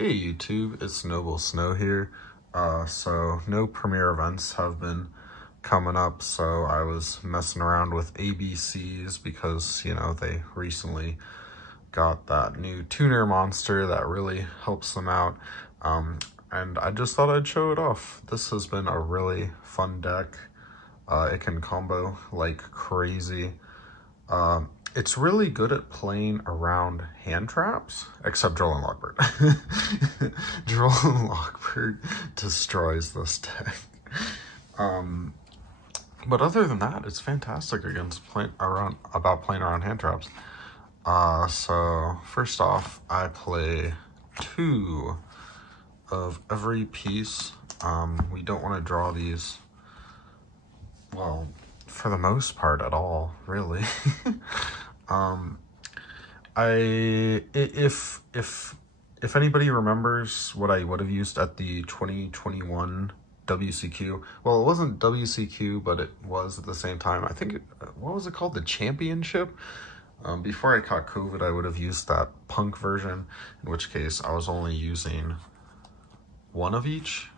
Hey YouTube, it's Noble Snow here. So no premiere events have been coming up, so I was messing around with ABCs because, you know, they recently got that new tuner monster that really helps them out. And I just thought I'd show it off. This has been a really fun deck. It can combo like crazy. It's really good at playing around hand traps, except Droll Lockbird. Droll Lockbird destroys this deck. But other than that, it's fantastic against playing around hand traps. So first off, I play 2 of every piece. We don't want to draw these, well, for the most part at all, really. If anybody remembers what I would have used at the 2021 WCQ, well, it wasn't WCQ, but it was at the same time. I think, what was it called? The Championship? Before I caught COVID, I would have used that punk version, in which case I was only using 1 of each,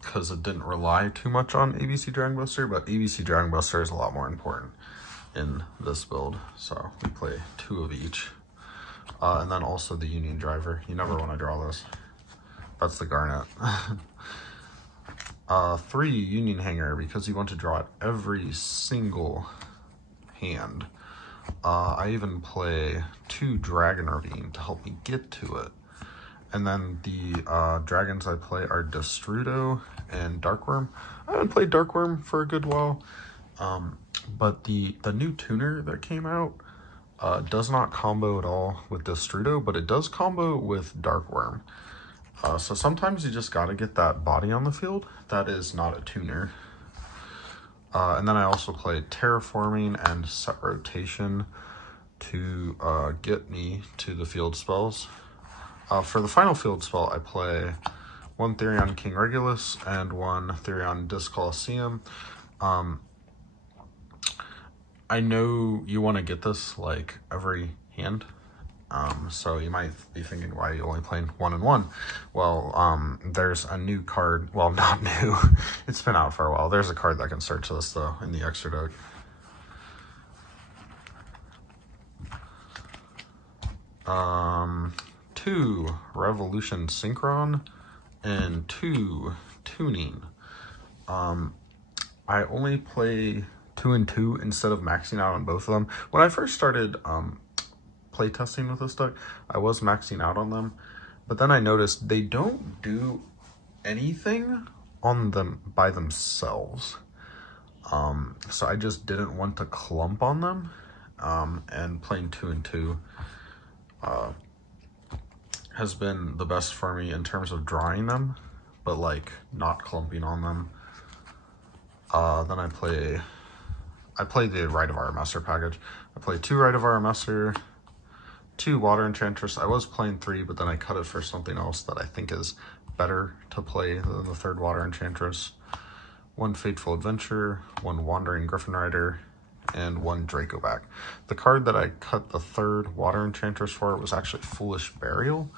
because it didn't rely too much on ABC Dragon Buster, but ABC Dragon Buster is a lot more important in this build, so we play 2 of each. And then also the Union Driver. You never want to draw this. That's the Garnet. 3 Union Hanger, because you want to draw it every single hand. I even play 2 Dragon Ravine to help me get to it. And then the dragons I play are Destrudo and Darkworm. I haven't played Darkworm for a good while, but the new tuner that came out does not combo at all with Destrudo, but it does combo with Darkworm. So sometimes you just gotta get that body on the field. That is not a tuner. And then I also play Terraforming and Set Rotation to get me to the field spells. For the final field spell, I play 1 Therion King Regulus and 1 Therion Disc Colosseum. I know you want to get this like every hand, so you might be thinking, why are you only playing 1 and 1? Well, there's a new card, well, not new, it's been out for a while. There's a card that can search this though in the extra deck. 2 Revolution Synchron and 2 Tuning. I only play 2 and 2 instead of maxing out on both of them. When I first started playtesting with this deck, I was maxing out on them, but then I noticed they don't do anything on them by themselves. So I just didn't want to clump on them, and playing 2 and 2 has been the best for me in terms of drawing them, but like not clumping on them. Then I play the Rite of Aramesir package. I play 2 Rite of Aramesir, 2 Water Enchantress. I was playing 3, but then I cut it for something else that I think is better to play than the 3rd Water Enchantress. 1 Fateful Adventure, 1 Wandering Griffin Rider, and 1 Dracoback. The card that I cut the 3rd Water Enchantress for was actually Foolish Burial.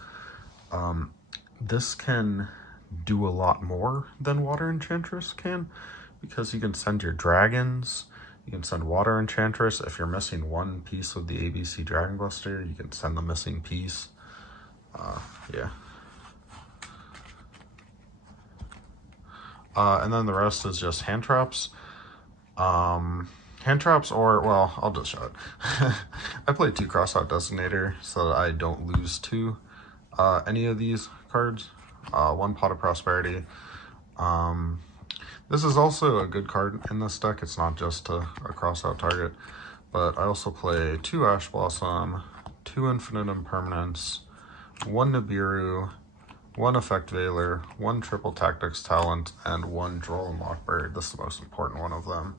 This can do a lot more than Water Enchantress can, because you can send your dragons, you can send Water Enchantress. If you're missing 1 piece of the ABC Dragon Buster, you can send the missing piece. Yeah. And then the rest is just hand traps. Hand traps, or, well, I'll just show it. I play 2 Crossout Designator so that I don't lose to any of these cards. 1 Pot of Prosperity. This is also a good card in this deck. It's not just a crossout target, but I also play 2 Ash Blossom, 2 Infinite Impermanence, 1 Nibiru, 1 Effect Veiler, 1 Triple Tactics Talent, and 1 Droll Lockbird. This is the most important one of them.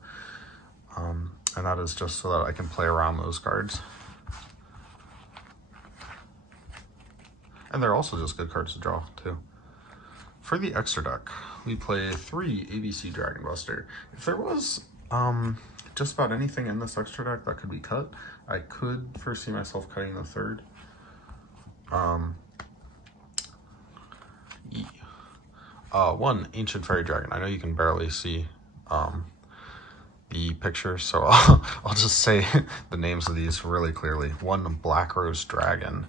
And that is just so that I can play around those cards. And they're also just good cards to draw, too. For the extra deck, we play 3 ABC Dragon Buster. If there was just about anything in this extra deck that could be cut, I could foresee myself cutting the 3rd. One Ancient Fairy Dragon. I know you can barely see the picture, so I'll just say the names of these really clearly. One Black Rose Dragon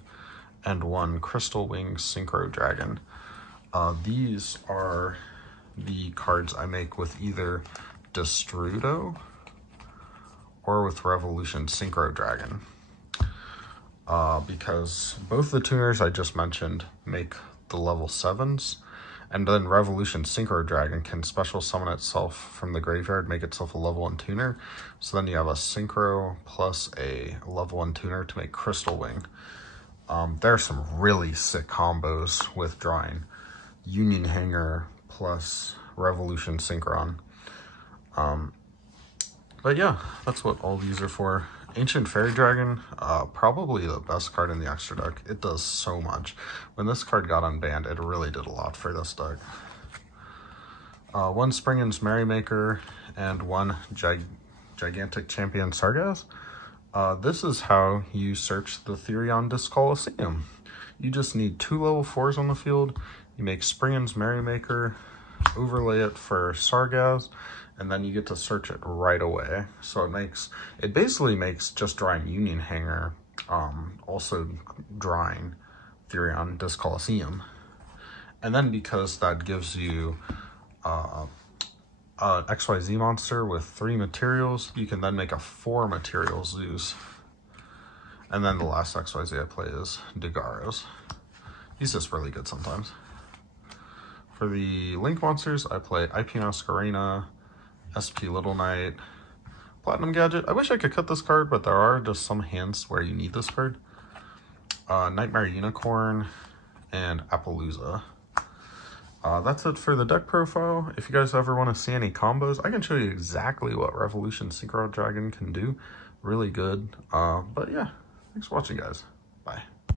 and one Crystal Wing Synchro Dragon. These are the cards I make with either Destrudo or with Revolution Synchro Dragon. Because both the tuners I just mentioned make the level 7s, and then Revolution Synchro Dragon can special summon itself from the graveyard, make itself a level 1 tuner. So then you have a Synchro plus a level 1 tuner to make Crystal Wing. There are some really sick combos with drawing Union Hanger plus Revolution Synchron. But yeah, that's what all these are for. Ancient Fairy Dragon, probably the best card in the extra deck. It does so much. When this card got unbanned, it really did a lot for this deck. One Springen's Merrymaker and one Gigantic Champion Sargaz. This is how you search the Therion Disc Coliseum. You just need 2 level 4s on the field. You make Springen's Merrymaker, overlay it for Sargaz, and then you get to search it right away. So it basically makes just drawing Union Hanger, also drawing Therion Disc Coliseum. And then because that gives you an XYZ monster with 3 materials, you can then make a 4 material Zeus. And then the last XYZ I play is Dagaros. He's just really good sometimes. For the Link monsters, I play IP Masquerena, SP Little Knight, Platinum Gadget. I wish I could cut this card, but there are just some hands where you need this card. Nightmare Unicorn, and Appaloosa. That's it for the deck profile. If you guys ever want to see any combos, I can show you exactly what Revolution Synchro Dragon can do. Really good. But yeah, thanks for watching, guys. Bye.